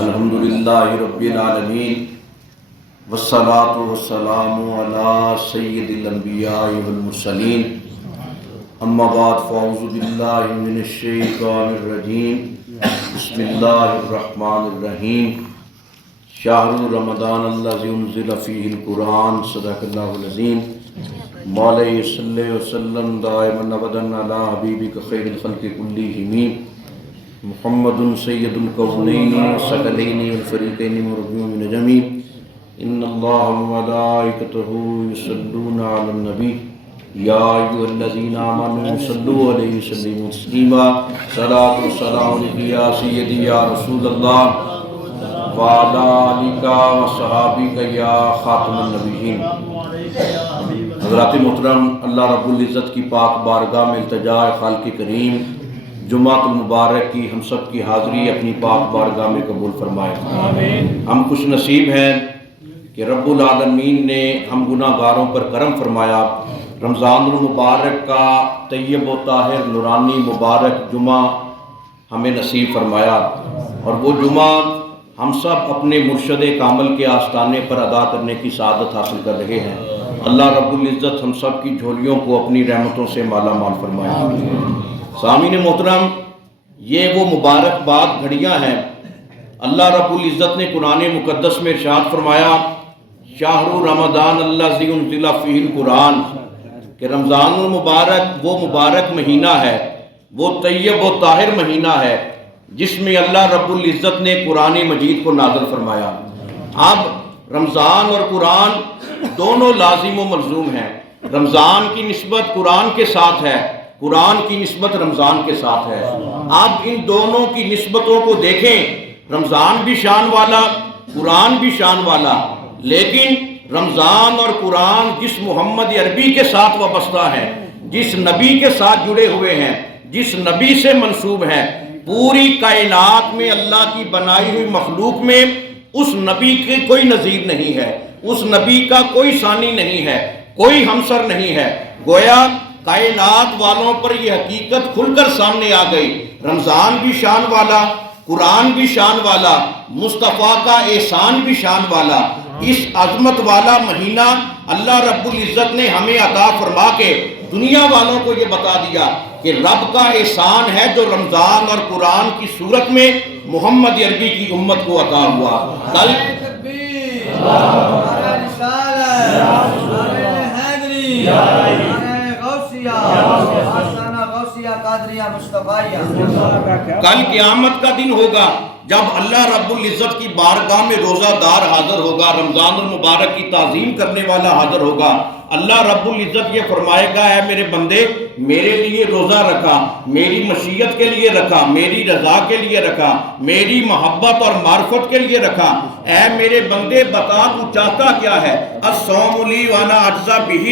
الحمدللہ رب العالمین والصلاة والسلام علی سید الانبیاء والمرسلین اما بعد فاعوذ باللہ من الشیطان الرجیم بسم اللہ الرحمن الرحیم شہر رمضان الذی انزل فیہ القرآن صدق اللہ العظیم مولا صلی وسلم دائما ابدا علی حبیبک خیر الخلق کلہم محمد سید الکونین ثقلین الفریقین مربی من جمی ان اللہ وملائکتہ یصلون علی النبی یا ایھا الذین آمنوا صلوا علیہ وسلموا تسلیما صلاۃ و سلام علیک یا سیدی یا رسول اللہ وعلی آلک و صحابک یا خاتم النبیین۔ حضرات محترم، اللہ رب العزت کی پاک بارگاہ میں التجا ہے خالق کریم جمعہ المبارک کی ہم سب کی حاضری اپنی پاک بارگاہ میں قبول فرمائے۔ ہم خوش نصیب ہیں کہ رب العالمین نے ہم گناہ گاروں پر کرم فرمایا، رمضان المبارک کا طیب و طاہر نورانی مبارک جمعہ ہمیں نصیب فرمایا، اور وہ جمعہ ہم سب اپنے مرشد کامل کے آستانے پر ادا کرنے کی سعادت حاصل کر رہے ہیں۔ اللہ رب العزت ہم سب کی جھولیوں کو اپنی رحمتوں سے مالا مال فرمائے۔ سامعین محترم، یہ وہ مبارک باد گھڑیاں ہیں۔ اللہ رب العزت نے قرآن مقدس میں ارشاد فرمایا شہر رمضان الذی انزل فیہ القرآن، کہ رمضان المبارک وہ مبارک مہینہ ہے، وہ طیب و طاہر مہینہ ہے جس میں اللہ رب العزت نے قرآن مجید کو نازل فرمایا۔ اب رمضان اور قرآن دونوں لازم و ملزوم ہیں۔ رمضان کی نسبت قرآن کے ساتھ ہے، قرآن کی نسبت رمضان کے ساتھ ہے۔ آپ ان دونوں کی نسبتوں کو دیکھیں، رمضان بھی شان والا، قرآن بھی شان والا، لیکن رمضان اور قرآن جس محمد عربی کے ساتھ وابستہ ہیں، جس نبی کے ساتھ جڑے ہوئے ہیں، جس نبی سے منسوب ہیں، پوری کائنات میں اللہ کی بنائی ہوئی مخلوق میں اس نبی کی کوئی نظیر نہیں ہے، اس نبی کا کوئی ثانی نہیں ہے، کوئی ہمسر نہیں ہے۔ گویا کائنات والوں پر یہ حقیقت کھل کر سامنے آ گئی، رمضان بھی شان والا، قرآن بھی شان والا، مصطفیٰ کا احسان بھی شان والا۔ اس عظمت والا مہینہ اللہ رب العزت نے ہمیں عطا فرما کے دنیا والوں کو یہ بتا دیا کہ رب کا احسان ہے جو رمضان اور قرآن کی صورت میں محمد عربی کی امت کو عطا ہوا۔ کل قیامت کا دن ہوگا جب اللہ رب العزت کی بارگاہ میں روزہ دار حاضر ہوگا، رمضان المبارک کی تعظیم کرنے والا حاضر ہوگا۔ اللہ رب العزت یہ فرمائے گا اے میرے بندے، میرے لیے روزہ رکھا، میری مشیت کے لیے رکھا، میری رضا کے لیے رکھا، میری محبت اور معرفت کے لیے رکھا۔ اے میرے بندے بتا تو چاہتا کیا ہے؟ الصوم لی وانا اجزا بہ،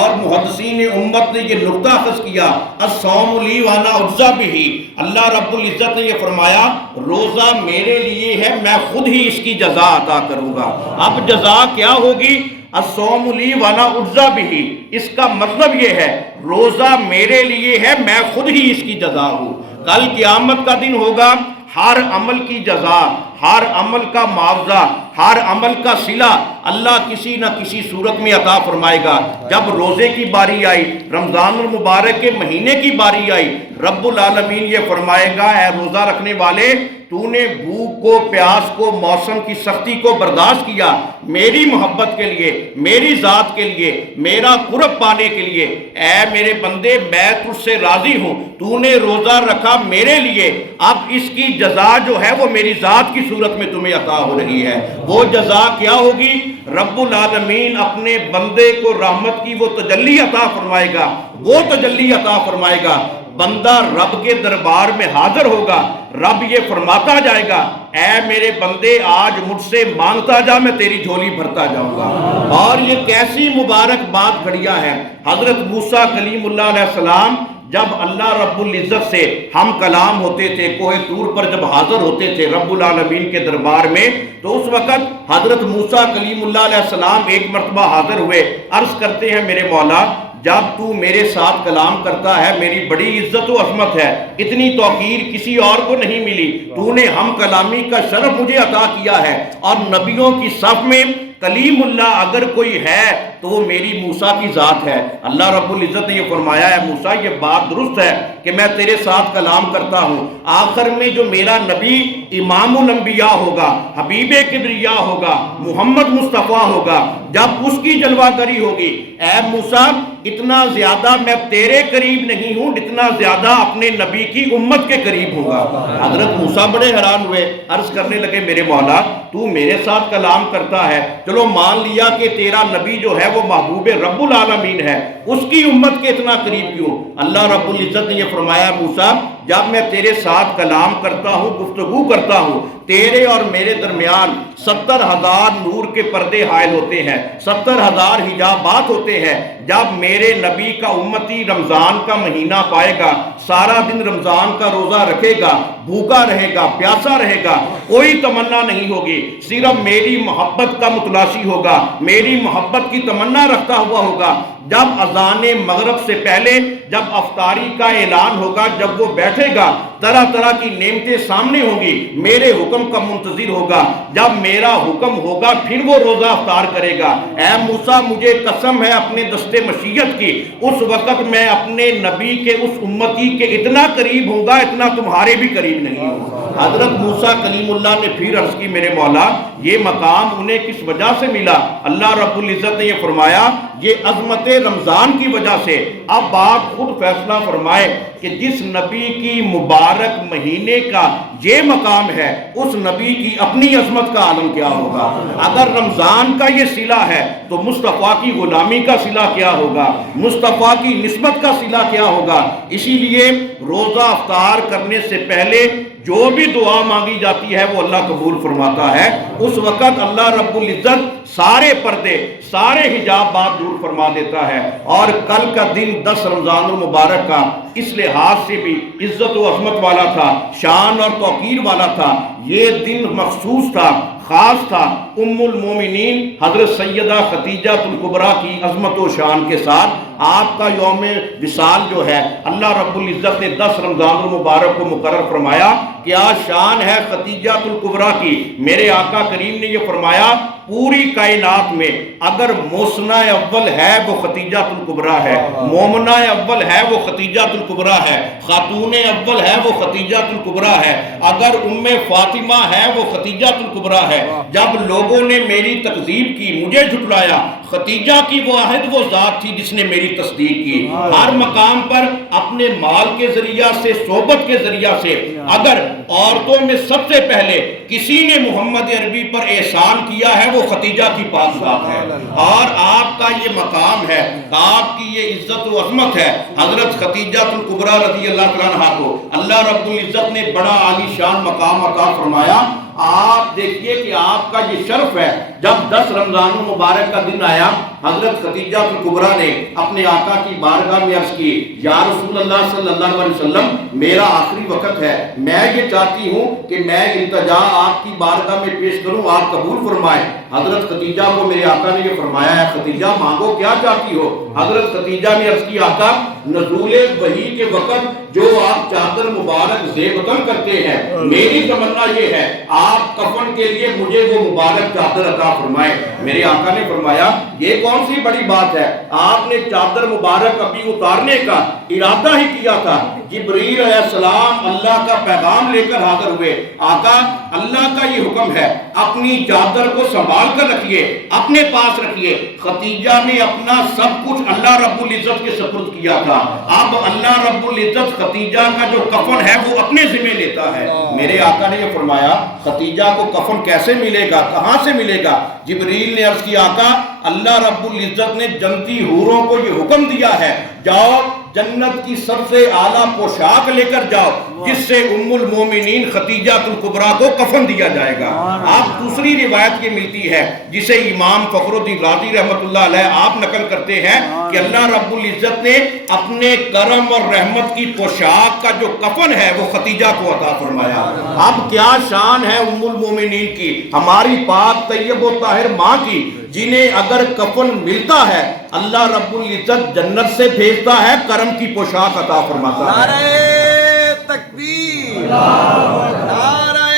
اور محدثین امت نے یہ نقطہ اخذ کیا الصوم لی وانا اجزا بہ۔ اللہ رب العزت نے یہ فرمایا روزہ میرے لیے ہے، میں خود ہی اس کی جزا عطا کروں گا۔ اب جزا کیا ہوگی؟ الصوم لی وانا اجزا بہ، اس کا مطلب یہ ہے روزہ میرے لیے ہے، میں خود ہی اس کی جزا ہوں۔ کل قیامت کا دن ہوگا، ہر عمل کی جزا، ہر عمل کا معاوضہ، ہر عمل کا صلہ اللہ کسی نہ کسی صورت میں عطا فرمائے گا۔ جب روزے کی باری آئی، رمضان المبارک کے مہینے کی باری آئی، رب العالمین یہ فرمائے گا اے روزہ رکھنے والے، تو نے بھوک کو، پیاس کو، موسم کی سختی کو برداشت کیا میری محبت کے لیے، میری ذات کے لیے، میرا قرب پانے کے لیے۔ اے میرے بندے، میں تجھ سے راضی ہوں، تو نے روزہ رکھا میرے لیے، اب اس کی جزا جو ہے وہ میری ذات کی صورت میں تمہیں عطا ہو رہی ہے۔ وہ جزا کیا ہوگی؟ رب العالمین اپنے بندے کو رحمت کی وہ تجلی عطا فرمائے گا، وہ تجلی عطا فرمائے گا۔ بندہ رب کے دربار میں حاضر ہوگا، رب یہ فرماتا جائے گا اے میرے بندے آج مجھ سے مانگتا جا، میں تیری جھولی بھرتا جاؤں گا۔ اور یہ کیسی مبارک بات گھڑیاں ہیں۔ حضرت موسیٰ کلیم اللہ علیہ السلام جب اللہ رب العزت سے ہم کلام ہوتے تھے، کوہ طور پر جب حاضر ہوتے تھے رب العالمین کے دربار میں، تو اس وقت حضرت موسیٰ کلیم اللہ علیہ السلام ایک مرتبہ حاضر ہوئے، عرض کرتے ہیں میرے مولا جب تو میرے ساتھ کلام کرتا ہے میری بڑی عزت و عظمت ہے، اتنی توقیر کسی اور کو نہیں ملی، تو نے ہم کلامی کا شرف مجھے عطا کیا ہے، اور نبیوں کی صف میں کلیم اللہ اگر کوئی ہے تو وہ میری موسیٰ کی ذات ہے۔ اللہ رب العزت نے یہ فرمایا ہے موسیٰ یہ بات درست ہے کہ میں تیرے ساتھ کلام کرتا ہوں، آخر میں جو میرا نبی امام الانبیاء ہوگا، حبیب کبریا ہوگا، محمد مصطفیٰ ہوگا، جب اس کی جلوہ گری ہوگی، اے موسیٰ اتنا زیادہ میں تیرے قریب نہیں ہوں جتنا زیادہ اپنے نبی کی امت کے قریب ہوگا۔ حضرت موسیٰ بڑے حیران ہوئے، عرض کرنے لگے میرے مولا تو میرے ساتھ کلام کرتا ہے، چلو مان لیا کہ تیرا نبی جو ہے وہ محبوب رب العالمین ہے، اس کی امت کے اتنا قریب کیوں؟ اللہ رب العزت نے یہ فرمایا موسیٰ جب میں تیرے ساتھ کلام کرتا ہوں، گفتگو کرتا ہوں، تیرے اور میرے درمیان 70,000 نور کے پردے حائل ہوتے ہیں، 70,000 حجابات ہوتے ہیں۔ جب میرے نبی کا امتی رمضان کا مہینہ پائے گا، سارا دن رمضان کا روزہ رکھے گا، بھوکا رہے گا، پیاسا رہے گا، کوئی تمنا نہیں ہوگی، صرف میری محبت کا متلاشی ہوگا، میری محبت کی تمنا رکھتا ہوا ہوگا۔ جب اذان مغرب سے پہلے جب افطاری کا اعلان ہوگا، جب وہ بیٹھے گا، طرح طرح کی نعمتیں سامنے ہوں گی، میرے حکم کا منتظر ہوگا، جب میرا حکم ہوگا پھر وہ روزہ افطار کرے گا۔ اے موسیٰ مجھے قسم ہے اپنے دست مشیت کی، اس وقت میں اپنے نبی کے اس امتی کے اتنا قریب ہوں گا اتنا تمہارے بھی قریب نہیں ہوں۔ حضرت موسیٰ کلیم اللہ نے پھر عرض کی میرے مولا یہ مقام انہیں کس وجہ سے ملا؟ اللہ رب العزت نے یہ فرمایا یہ عظمت رمضان کی وجہ سے۔ اب آپ خود فیصلہ فرمائے کہ جس نبی کی مبارک مہینے کا یہ مقام ہے اس نبی کی اپنی عظمت کا عالم کیا ہوگا۔ اگر رمضان کا یہ صلہ ہے تو مصطفیٰ کی غلامی کا صلہ کیا ہوگا، مصطفیٰ کی نسبت کا صلہ کیا ہوگا۔ اسی لیے روزہ افطار کرنے سے پہلے جو بھی دعا مانگی جاتی ہے وہ اللہ قبول فرماتا ہے۔ اس وقت اللہ رب العزت سارے پردے سارے حجابات دور فرما دیتا ہے۔ اور کل کا دن 10 رمضان المبارک کا اس لحاظ سے بھی عزت و عظمت والا تھا، شان اور توقیر والا تھا، یہ دن مخصوص تھا، خاص تھا۔ ام المومنین حضرت سیدہ خدیجہ الکبریٰ کی عظمت و شان کے ساتھ آپ کا یوم وصال جو ہے اللہ رب العزت نے 10 رمضان المبارک کو مقرر فرمایا۔ کیا شان ہے خدیجہ الکبریٰ کی! میرے آقا کریم نے یہ فرمایا پوری کائنات میں اگر موسنہ اول ہے وہ خدیجہ الکبریٰ ہے، مومنہ اول ہے وہ خدیجہ الکبریٰ ہے، خاتون اول ہے وہ خدیجہ الکبریٰ ہے، اگر ام فاطمہ ہے وہ خدیجہ الکبریٰ ہے۔ جب لوگوں نے میری تکذیب کی، مجھے جھٹلایا، خدیجہ کی واحد وہ ذات تھی جس نے میری تصدیق کی۔ ہر مقام پر اپنے مال کے ذریعہ سے، صحبت کے ذریعہ سے اگر عورتوں میں سب سے پہلے کسی نے محمد عربی پر احسان کیا ہے وہ خدیجہ کی پاک ذات ہے۔ اور آپ کا یہ مقام ہے، آپ کی یہ عزت و عظمت ہے۔ حضرت خدیجہ الکبریٰ رضی اللہ تعالیٰ عنہا کو اللہ رب العزت نے بڑا عالی شان مقام عطا فرمایا۔ آپ دیکھیے کہ آپ کا یہ شرف ہے، جب 10 رمضان المبارک کا دن آیا حضرت خدیجہ الکبریٰ نے اپنے آقا کی بارگاہ میں عرض کی یا رسول اللہ صلی اللہ علیہ وسلم میرا آخری وقت ہے، میں یہ چاہتی ہوں کہ میں التجا آپ کی بارگاہ میں پیش کروں، آپ قبول فرمائیں۔ حضرت خدیجہ کو میرے آقا نے یہ فرمایا ہے خدیجہ مانگو کیا چاہتی ہو؟ حضرت خدیجہ نے عرض کی آقا نزول وحی کے وقت جو آپ چادر مبارک زیب وطن کرتے ہیں میری تمنا یہ ہے آپ کفن کے لیے مجھے وہ مبارک چادر عطا فرمائیں۔ میرے آقا نے فرمایا یہ کون سی بڑی بات ہے، آپ نے چادر مبارک ابھی اتارنے کا ارادہ ہی کیا تھا، جبریل علیہ السلام اللہ کا پیغام لے کر حاضر ہوئے۔ آقا اللہ کا یہ حکم ہے اپنی چادر کو سنبھال کر رکھیے، اپنے پاس رکھیے۔ خدیجہ نے اپنا سب کچھ اللہ رب العزت کے سپرد کیا تھا، اب اللہ رب العزت خدیجہ کا جو کفن ہے وہ اپنے ذمہ لیتا ہے۔ میرے آقا نے یہ فرمایا خدیجہ کو کفن کیسے ملے گا، کہاں سے ملے گا؟ جبریل نے عرض کیا آقا اللہ رب العزت نے جنتی حوروں کو یہ حکم دیا ہے جاؤ جنت کی سب سے اعلیٰ پوشاک لے کر جاؤ جس سے ام المومنین خدیجہ الکبریٰ کو کفن دیا جائے گا۔ آپ دوسری روایت یہ ملتی ہے جسے امام فخر الدین رازی رحمۃ اللہ علیہ آپ نقل کرتے ہیں کہ اللہ رب العزت نے اپنے کرم اور رحمت کی پوشاک کا جو کفن ہے وہ خدیجہ کو عطا فرمایا۔ اب کیا شان ہے ام المومنین کی، ہماری پاک طیب و طاہر ماں کی، جنہیں اگر کفن ملتا ہے اللہ رب العزت جنت سے بھیجتا ہے، کرم کی پوشاک عطا فرماتا ہے۔ نعرہ تکبیر، نعرہ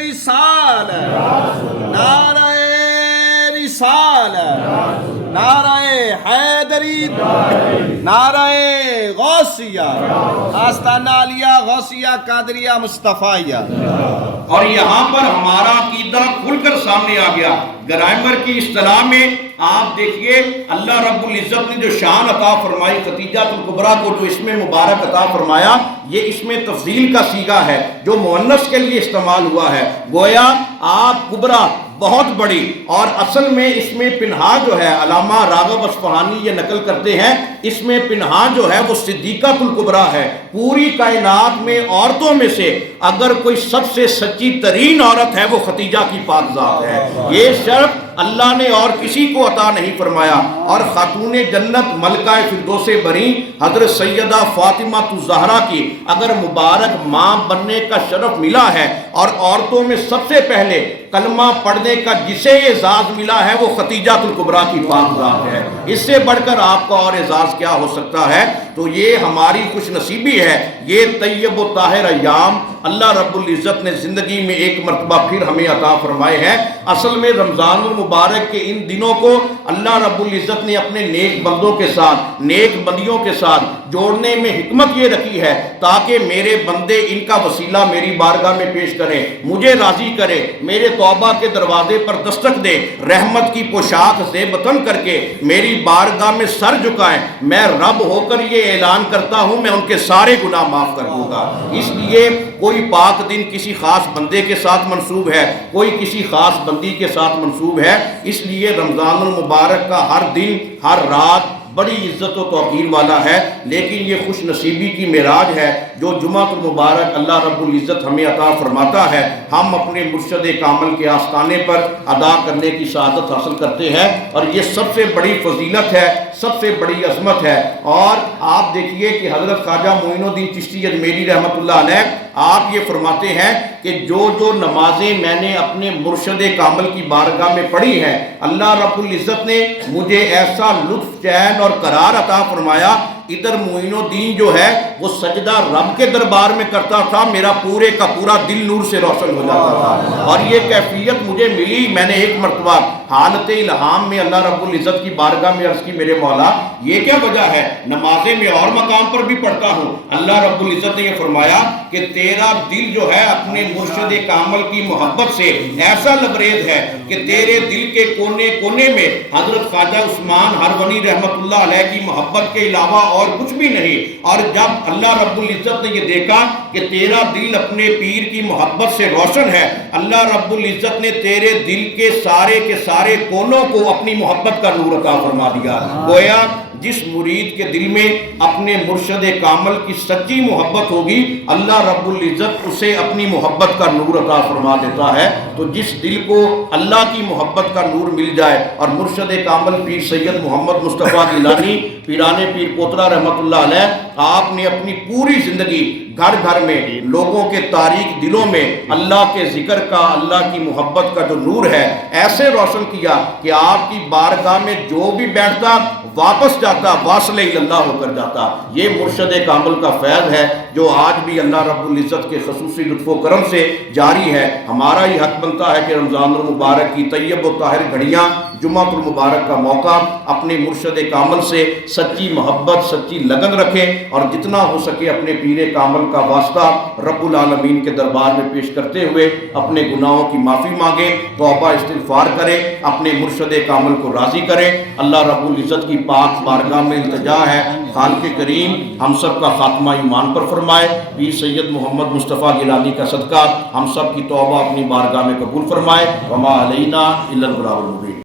رسالت، نعرہ رسالت، نعرہ حیدری، نعرہ غوثیہ، آستانہ عالیہ غوثیہ قادریہ مصطفیہ۔ اور یہاں پر ہمارا عقیدہ کھل کر سامنے آ گیا۔ گرامر کی اصطلاح میں آپ دیکھیے اللہ رب العزت نے جو شان عطا فرمائی ختیجۃ الکبریٰ کو، جو اسم مبارک عطا فرمایا، یہ اسم تفضیل کا صیغہ ہے جو مؤنث کے لیے استعمال ہوا ہے۔ گویا آپ کبریٰ بہت بڑی، اور اصل میں اس میں پنہا جو ہے، علامہ راغب اصفہانی یہ نقل کرتے ہیں، اس میں پنہا جو ہے وہ صدیقۃ الکبریٰ ہے۔ پوری کائنات میں عورتوں میں سے اگر کوئی سب سے سچی ترین عورت ہے وہ ختیجہ کی پاک ذات ہے۔ یہ شرف اللہ نے اور کسی کو عطا نہیں فرمایا۔ اور خاتون جنت ملکہ فردوس بری حضرت سیدہ فاطمہ الزہرا کی اگر مبارک ماں بننے کا شرف ملا ہے، اور عورتوں میں سب سے پہلے کلمہ پڑھنے کا جسے اعزاز ملا ہے وہ ختیجۃ الکبریٰ کی پاک ذات ہے، اس سے بڑھ کر آپ کا اور اعزاز کیا ہو سکتا ہے؟ تو یہ ہماری خوش نصیبی ہے۔ یہ طیب و طاہر ایام اللہ رب العزت نے زندگی میں ایک مرتبہ پھر ہمیں عطا فرمائے ہیں۔ اصل میں رمضان المبارک کے ان دنوں کو اللہ رب العزت نے اپنے نیک بندوں کے ساتھ، نیک بندیوں کے ساتھ جوڑنے میں حکمت یہ رکھی ہے تاکہ میرے بندے ان کا وسیلہ میری بارگاہ میں پیش کریں، مجھے راضی کرے، میرے توبہ کے دروازے پر دستک دے، رحمت کی پوشاک زیب وطن کر کے میری بارگاہ میں سر جھکائیں۔ میں رب ہو کر یہ اعلان کرتا ہوں میں ان کے سارے گناہ معاف کر دوں گا۔ اس لیے کوئی پاک دن کسی خاص بندے کے ساتھ منسوب ہے، کوئی کسی خاص بندی کے ساتھ منسوب ہے، اس لیے رمضان المبارک کا ہر دن، ہر رات بڑی عزت و توقیر والا ہے۔ لیکن یہ خوش نصیبی کی معراج ہے جو جمعہ المبارک اللہ رب العزت ہمیں عطا فرماتا ہے، ہم اپنے مرشد کامل کے آستانے پر ادا کرنے کی سعادت حاصل کرتے ہیں، اور یہ سب سے بڑی فضیلت ہے، سب سے بڑی عظمت ہے۔ اور آپ دیکھیے کہ حضرت خواجہ معین الدین چشتی اجمیری رحمۃ اللہ علیہ آپ یہ فرماتے ہیں کہ جو نمازیں میں نے اپنے مرشد کامل کی بارگاہ میں پڑھی ہیں، اللہ رب العزت نے مجھے ایسا لطف، چین اور قرار عطا فرمایا۔ ادھر معین الدین جو ہے وہ سجدہ رب کے دربار میں کرتا تھا، میرا پورے کا پورا دل نور سے روشن ہو جاتا تھا، اور یہ کیفیت مجھے ملی۔ میں نے ایک مرتبہ حالت الہام میں اللہ رب العزت کی بارگاہ میں عرض کی، میرے مولا یہ کیا وجہ ہے؟ نمازیں میں اور مقام پر بھی پڑھتا ہوں۔ اللہ رب العزت نے یہ فرمایا کہ تیرا دل جو ہے اپنے مرشد کامل کی محبت سے ایسا لبریز ہے کہ تیرے دل کے کونے کونے میں حضرت خواجہ عثمان ہرونی رحمت اللہ علیہ کی محبت کے علاوہ اور کچھ بھی نہیں۔ اور جب اللہ رب العزت نے یہ دیکھا کہ تیرا دل اپنے پیر کی محبت سے روشن ہے، اللہ رب العزت نے تیرے دل کے سارے کونوں کو اپنی محبت کا نور عطا فرما دیا۔ گویا جس مرید کے دل میں اپنے مرشد کامل کی سچی محبت ہوگی، اللہ رب العزت اسے اپنی محبت کا نور عطا فرما دیتا ہے۔ تو جس دل کو اللہ کی محبت کا نور مل جائے، اور مرشد کامل پیر سید محمد مصطفیٰ گیلانی پیران پیر پوترا رحمت اللہ علیہ، آپ نے اپنی پوری زندگی گھر گھر میں لوگوں کے تاریک دلوں میں اللہ کے ذکر کا، اللہ کی محبت کا جو نور ہے ایسے روشن کیا کہ آپ کی بارگاہ میں جو بھی بیٹھتا واپس جاتا واصل اللہ ہو کر جاتا۔ یہ مرشد کامل کا فیض ہے جو آج بھی اللہ رب العزت کے خصوصی لطف و کرم سے جاری ہے۔ ہمارا ہی حق بنتا ہے کہ رمضان المبارک کی طیب و طاہر گھڑیاں، جمعہ المبارک کا موقع اپنے مرشد کامل سے سچی محبت، سچی لگن رکھیں، اور جتنا ہو سکے اپنے پیر کامل کا واسطہ رب العالمین کے دربار میں پیش کرتے ہوئے اپنے گناہوں کی معافی مانگیں، توبہ استغفار کریں، اپنے مرشد کامل کو راضی کریں۔ اللہ رب العزت کی پاک بارگاہ میں التجا ہے خالق کریم ہم سب کا خاتمہ ایمان پر فرمائے، پیر سید محمد مصطفیٰ گیلانی کا صدقہ ہم سب کی توبہ اپنی بارگاہ میں قبول فرمائے۔ وما علینا الا البلاغ المبین۔